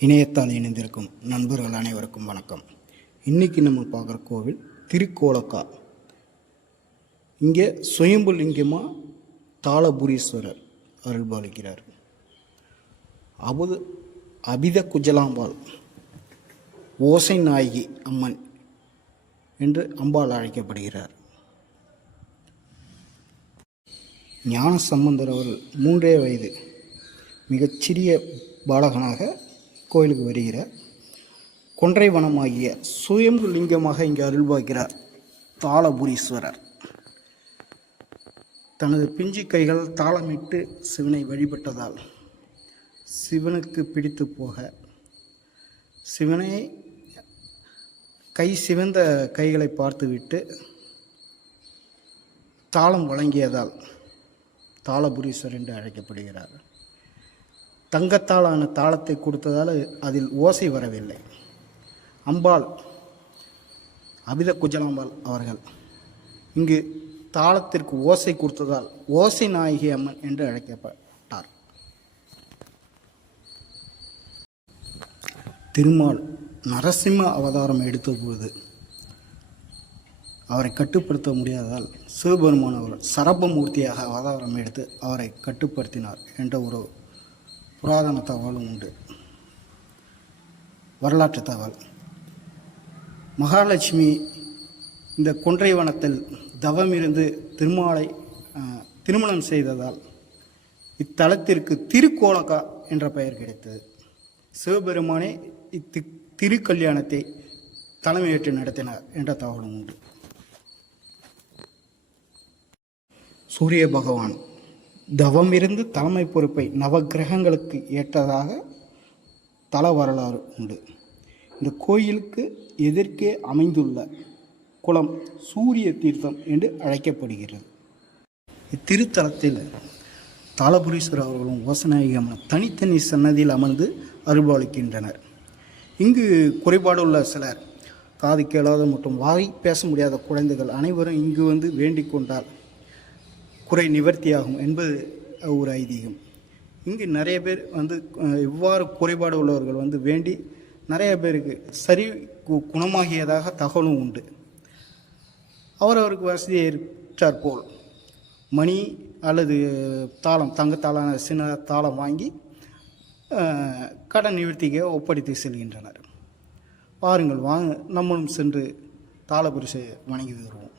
இணையத்தால் இணைந்திருக்கும் நண்பர்கள் அனைவருக்கும் வணக்கம். இன்றைக்கி நம்ம பார்க்குற கோவில் திருக்கோலக்கா. இங்கே சுயம்பு லிங்கமாக தாளபுரீஸ்வரர் அருள்பாலிக்கிறார். அபுது அபித குஜலாம்பாள் ஓசை நாயகி அம்மன் என்று அம்பாள் அழைக்கப்படுகிறார். ஞான சம்பந்தர் அவர்கள் மூன்றே வயது மிகச்சிறிய பாலகனாக கோயிலுக்கு வருகிறார் கொன்றை வனமாகிய சுயம்பு லிங்கமாக இங்கு அருள்வாகிறார் தாளபுரீஸ்வரர். தனது பிஞ்சு கைகள் தாளமிட்டு சிவனை வழிபட்டதால் சிவனுக்கு பிடித்து போக சிவனை கை சிவந்த கைகளை பார்த்துவிட்டு தாளம் வழங்கியதால் தாளபுரீஸ்வர் என்று அழைக்கப்படுகிறார். தங்கத்தாலான தாளத்தை கொடுத்ததால் அதில் ஓசை வரவில்லை. அம்பாள் அபித குஜலாம்பாள் அவர்கள் இங்கு தாளத்திற்கு ஓசை கொடுத்ததால் ஓசை நாயகி அம்மன் என்று அழைக்கப்பட்டார். திருமால் நரசிம்ம அவதாரம் எடுத்தபோது அவரை கட்டுப்படுத்த முடியாததால் சிவபெருமான் அவர் சரபமூர்த்தியாக அவதாரம் எடுத்து அவரை கட்டுப்படுத்தினார் என்ற ஒரு புராதன தகவலும் உண்டு. வரலாற்று தகவல். மகாலட்சுமி இந்த கொன்றை வனத்தில் தவம் இருந்து திருமாலை திருமணம் செய்ததால் இத்தலத்திற்கு திருக்கோலக்கா என்ற பெயர் கிடைத்தது. சிவபெருமானே இத்தி திருக்கல்யாணத்தை தலைமையேற்று நடத்தினார் என்ற தகவலும் உண்டு. சூரிய பகவான் தவம் இருந்து தலைமை பொறுப்பை நவக்கிரகங்களுக்கு ஏற்றதாக தல வரலாறு உண்டு. இந்த கோயிலுக்கு எதிர்க்கே அமைந்துள்ள குளம் சூரிய தீர்த்தம் என்று அழைக்கப்படுகிறது. இத்திருத்தலத்தில் தாளபுரீஸ்வரர் அவர்களும் ஓசநாயகி தனித்தனி சன்னதியில் அமர்ந்து அருள்பாலிக்கின்றனர். இங்கு குறைபாடுள்ள சிலர் காது கேளாத மற்றும் வாய் பேச முடியாத குழந்தைகள் அனைவரும் இங்கு வந்து வேண்டிக் கொண்டால் குறை நிவர்த்தியாகும் என்பது ஒரு ஐதீகம். இங்கு நிறைய பேர் வந்து இவ்வாறு குறைபாடு உள்ளவர்கள் வந்து வேண்டி நிறைய பேருக்கு சரி கு- குணமாகியதாக தகவலும் உண்டு. அவரவருக்கு வசதியை ஏற்றாற்போல் மணி அல்லது தாளம் தங்கத்தாளான சின்ன தாளம் வாங்கி கடன் நிவர்த்திக்கு ஒப்படைத்து செல்கின்றனர். பாருங்கள் வாங்க நம்மளும் சென்று தாளபுரிசை வணங்கி வருவோம்